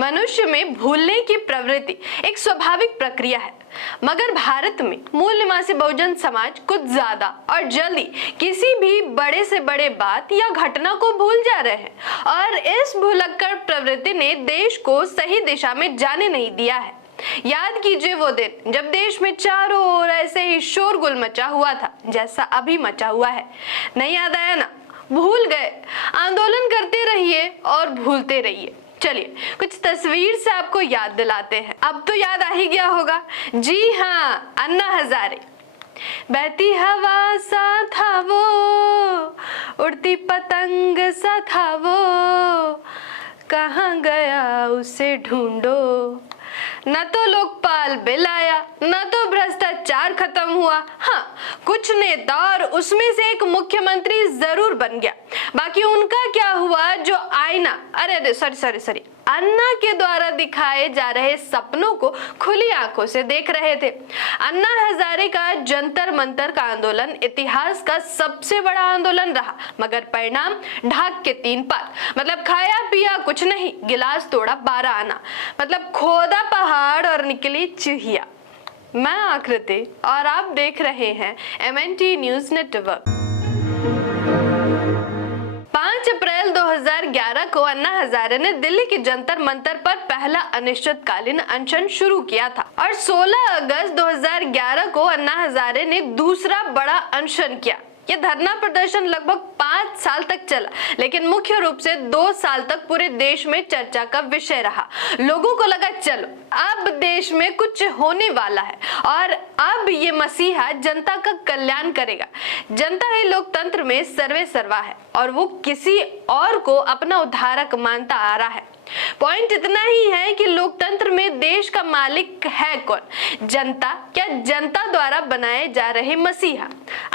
मनुष्य में भूलने की प्रवृत्ति एक स्वाभाविक प्रक्रिया है, मगर भारत में मूल निवासी बहुजन समाज कुछ ज्यादा और जल्दी किसी भी बड़े से बड़े बात या घटना को भूल जा रहे हैं और इस भुलक्कड़ प्रवृत्ति ने देश को सही दिशा में जाने नहीं दिया है। याद कीजिए वो दिन जब देश में चारों ओर ऐसे ही शोरगुल मचा हुआ था जैसा अभी मचा हुआ है। नहीं याद आया ना? भूल गए? आंदोलन करते रहिए और भूलते रहिए। चलिए कुछ तस्वीर से आपको याद दिलाते हैं। अब तो याद आ ही गया होगा। जी हाँ, अन्ना हजारे। बहती हवा सा था वो, उड़ती पतंग सा था वो, कहाँ गया उसे ढूंढो। न तो लोकपाल बिल आया, न तो भ्रष्टाचार खत्म हुआ। हाँ, कुछ नेता और उसमें से एक मुख्यमंत्री जरूर बन गया। बाकी उनका क्या हुआ जो आईना अरे सॉरी अन्ना के द्वारा दिखाए जा रहे सपनों को खुली आंखों से देख रहे थे। अन्ना हजारे का जंतर मंतर का आंदोलन इतिहास का सबसे बड़ा आंदोलन रहा, मगर परिणाम ढाक के 3 पार। मतलब खाया पिया कुछ नहीं, गिलास तोड़ा 12 आना। मतलब खोदा पहाड़ और निकली चूहिया। मैं आकृति और आप देख रहे हैं MNT न्यूज नेटवर्क। 5 अप्रैल 2011 को अन्ना हजारे ने दिल्ली के जंतर मंतर पर पहला अनिश्चितकालीन अनशन शुरू किया था और 16 अगस्त 2011 को अन्ना हजारे ने दूसरा बड़ा अनशन किया। यह धरना प्रदर्शन लगभग 5 साल तक चला, लेकिन मुख्य रूप से 2 साल तक पूरे देश में चर्चा का विषय रहा। लोगों को लगा चलो अब देश में कुछ होने वाला है और अब ये मसीहा जनता का कल्याण करेगा। जनता ही लोकतंत्र में सर्वे सर्वा है और वो किसी और को अपना उद्धारक मानता आ रहा है। पॉइंट इतना ही है कि लोकतंत्र में देश का मालिक है कौन? जनता, क्या जनता द्वारा बनाए जा रहे मसीहा?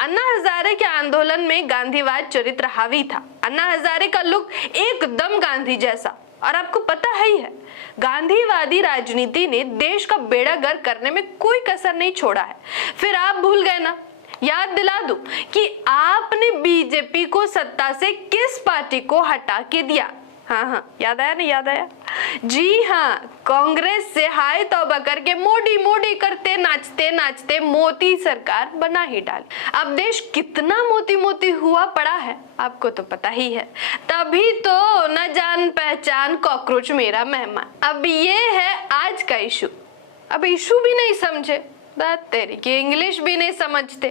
अन्ना हजारे के आंदोलन में गांधीवाद चरित्र हावी था। अन्ना हजारे का लुक एकदम गांधी जैसा, और आपको पता ही है गांधीवादी राजनीति ने देश का बेड़ा गर्क करने में कोई कसर नहीं छोड़ा है। फिर आप भूल गए ना? याद दिला दूं कि आपने बीजेपी को सत्ता से किस पार्टी को हटा के दिया? हाँ, याद आया ना? याद आया? जी हाँ, कांग्रेस से हाय तौबा करके मोदी मोदी करते नाचते नाचते मोदी सरकार बना ही डाली। अब देश कितना मोती मोती हुआ पड़ा है आपको तो पता ही है। तभी तो न जान पहचान कॉकरोच मेरा मेहमान। अब ये है आज का इशू। अब इशू भी नहीं समझे, बात तेरी की इंग्लिश भी नहीं समझते।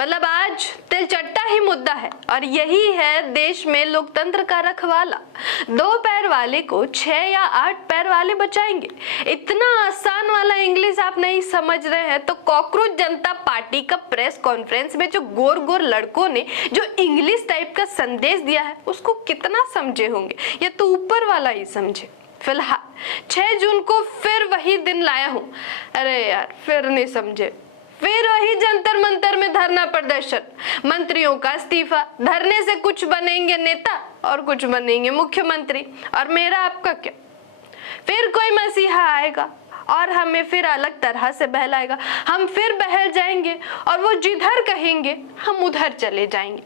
मतलब आज तिलचट्टा ही मुद्दा है और यही है देश में लोकतंत्र का रखवाला। 2 पैर वाले को 6 या 8 पैर वाले बचाएंगे। इतना आसान वाला इंग्लिश आप नहीं समझ रहे हैं तो कॉकरोच जनता पार्टी का प्रेस कॉन्फ्रेंस में जो गोर गोर लड़कों ने जो इंग्लिश टाइप का संदेश दिया है उसको कितना समझे होंगे? ये तो ऊपर वाला ही समझे। फिलहाल 6 जून को फिर वही दिन लाया हूँ। अरे यार, फिर नहीं समझे। फिर वही जंतर मंतर में धरना प्रदर्शन, मंत्रियों का इस्तीफा। धरने से कुछ बनेंगे नेता और कुछ बनेंगे मुख्यमंत्री, और मेरा आपका क्या? फिर कोई मसीहा आएगा और हमें फिर अलग तरह से बहलाएगा। हम फिर बहल जाएंगे और वो जिधर कहेंगे हम उधर चले जाएंगे।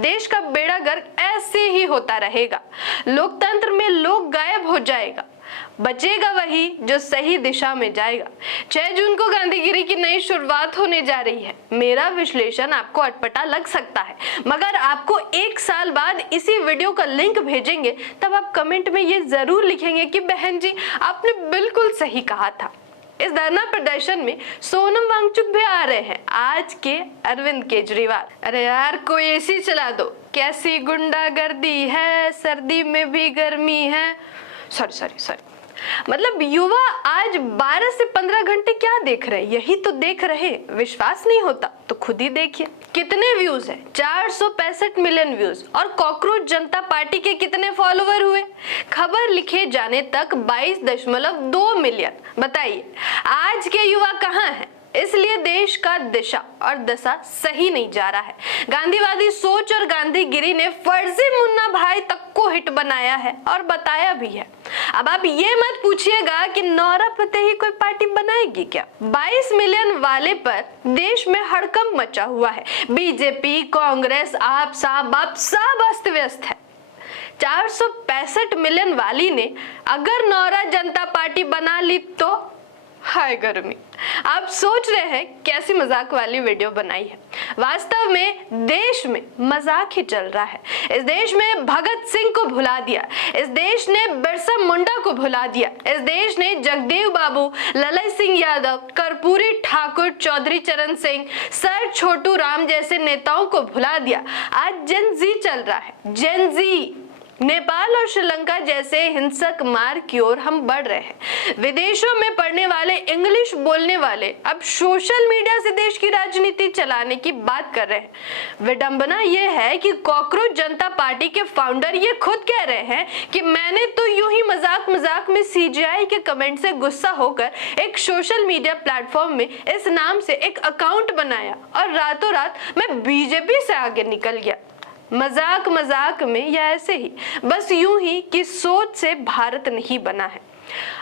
देश का बेड़ा गर्क ऐसे ही होता रहेगा। लोकतंत्र में लोग गायब हो जाएगा, बचेगा वही जो सही दिशा में जाएगा। 6 जून को गांधीगिरी की नई शुरुआत होने जा रही है। मेरा विश्लेषण आपको अटपटा लग सकता है, मगर आपको 1 साल बाद इसी वीडियो का लिंक भेजेंगे, तब आप कमेंट में ये जरूर लिखेंगे कि बहन जी आपने बिल्कुल सही कहा था। इस धरना प्रदर्शन में सोनम वांगचुक भी आ रहे हैं, आज के अरविंद केजरीवाल। अरे यार, कोई एसी चला दो, कैसी गुंडागर्दी है, सर्दी में भी गर्मी है। सॉरी मतलब युवा आज 12 से 15 घंटे क्या देख रहे हैं? यही तो देख रहे। विश्वास नहीं होता तो खुद ही देखिए। कितने व्यूज है? 465 मिलियन व्यूज। और कॉकरोच जनता पार्टी के कितने फॉलोवर हुए? खबर लिखे जाने तक 22.2 मिलियन। बताइए आज के युवा कहाँ हैं? इसलिए देश का दिशा और दशा सही नहीं जा रहा है। गांधीवादी सोच और गांधीगिरी ने फर्जी मुन्ना भाई तक को हिट बनाया है और बताया भी है। अब आप ये मत पूछिएगा कि नौरा फतेही कोई पार्टी बनाएगी क्या। 22 मिलियन वाले पर देश में हड़कंप मचा हुआ है। बीजेपी, कांग्रेस, आप सब अस्त व्यस्त है। 465 मिलियन वाली ने अगर नौरा जनता पार्टी बना ली तो हाय गर्मी। आप सोच रहे हैं कैसी मजाक वाली वीडियो बनाई है। वास्तव में देश में मजाक ही चल रहा है। इस देश में भगत सिंह को भुला दिया, इस देश ने बिरसा मुंडा को भुला दिया, इस देश ने जगदेव बाबू, ललन सिंह यादव, कर्पूरी ठाकुर, चौधरी चरण सिंह, सर छोटू राम जैसे नेताओं को भुला दिया। आज जेन जी चल रहा है, जेन जी। नेपाल और श्रीलंका जैसे हिंसक मार्ग की ओर हम बढ़ रहे हैं। विदेशों में पढ़ने वाले, इंग्लिश बोलने वाले अब सोशल मीडिया से देश की राजनीति चलाने की बात कर रहे हैं। विडंबना यह है कि कॉकरोच जनता पार्टी के फाउंडर ये खुद कह रहे हैं कि मैंने तो यूं ही मजाक मजाक में सीजीआई के कमेंट से गुस्सा होकर एक सोशल मीडिया प्लेटफॉर्म में इस नाम से एक अकाउंट बनाया और रातों रात मैं बीजेपी से आगे निकल गया। मजाक मजाक में या ऐसे ही, बस यूं ही कि सोच से भारत नहीं बना है।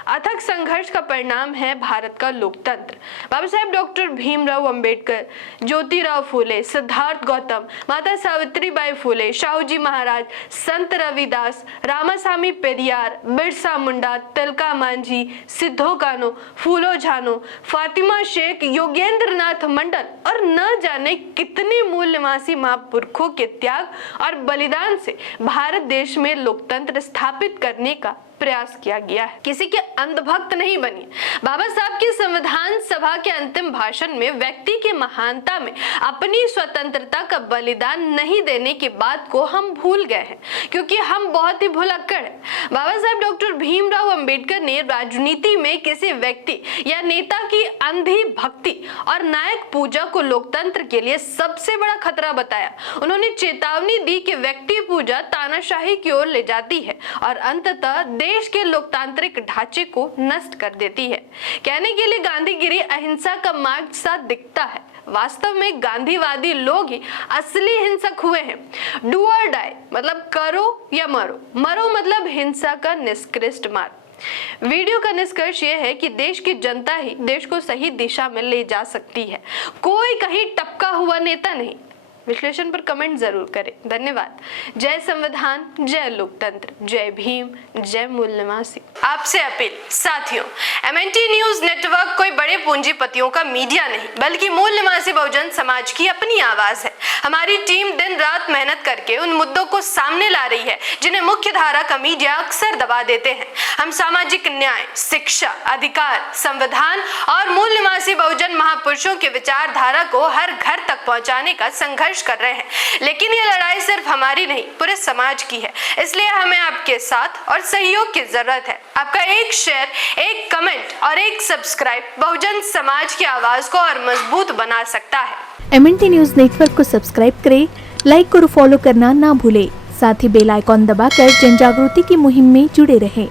अथक संघर्ष का परिणाम है भारत का लोकतंत्र। बाबा साहेब डॉक्टर भीमराव अंबेडकर, ज्योतिराव फूले, सिद्धार्थ गौतम, माता सावित्रीबाई फूले, शाहूजी महाराज, संत रविदास, रामासामी पेरियार, बिरसा मुंडा, तिलका मांझी, सिद्धो कान्हू, फूलो झानो, फातिमा शेख, योगेंद्र नाथ मंडल और न जाने कितने मूल्यवासी महापुरुषों के त्याग और बलिदान से भारत देश में लोकतंत्र स्थापित करने का प्रयास किया गया है। किसी के अंधभक्त नहीं बनी। बाबा साहब की संविधान सभा के अंतिम भाषण में व्यक्ति के महानता में अपनी स्वतंत्रता का बलिदान नहीं देने की बात को हम भूल गए हैं, क्योंकि हम बहुत ही भुलक्कड़ हैं। बाबा साहब डॉक्टर भीमराव अंबेडकर ने राजनीति में किसी व्यक्ति या नेता की अंधी भक्ति और नायक पूजा को लोकतंत्र के लिए सबसे बड़ा खतरा बताया। उन्होंने चेतावनी दी कि व्यक्ति पूजा तानाशाही की ओर ले जाती है और अंततः देश के लोकतांत्रिक ढांचे को नष्ट कर देती है। कहने के लिए गांधीगिरी अहिंसा का मार्ग सा दिखता है, वास्तव में गांधीवादी लोग ही असली हिंसक हुए हैं। डू और डाई मतलब करो या मरो, मरो मतलब हिंसा का निष्कृष्ट मार्ग। वीडियो का निष्कर्ष यह है कि देश की जनता ही देश को सही दिशा में ले जा सकती है, कोई कहीं टपका हुआ नेता नहीं। विश्लेषण पर कमेंट जरूर करें। धन्यवाद। जय संविधान, जय लोकतंत्र, जय भीम, जय मूल निवासी। आपसे अपील, साथियों, एमएनटी न्यूज नेटवर्क कोई बड़े पूंजीपतियों का मीडिया नहीं, बल्कि मूल निवासी बहुजन समाज की अपनी आवाज है। हमारी टीम दिन रात मेहनत करके उन मुद्दों को सामने ला रही है जिन्हें मुख्य धारा का मीडिया अक्सर दबा देते हैं। हम सामाजिक न्याय, शिक्षा, अधिकार, संविधान और मूल निवासी बहुजन महापुरुषों की विचारधारा को हर घर तक पहुंचाने का संघर्ष कर रहे हैं। लेकिन ये लड़ाई सिर्फ हमारी नहीं, पूरे समाज की है। इसलिए हमें आपके साथ और सहयोग की जरूरत है। आपका एक शेयर, एक कमेंट और एक सब्सक्राइब बहुजन समाज की आवाज को और मजबूत बना सकता है। एमएनटी न्यूज नेटवर्क को सब्सक्राइब करें, लाइक और फॉलो करना ना भूलें। साथ ही बेल आइकॉन दबाकर जन जागृति की मुहिम में जुड़े रहें।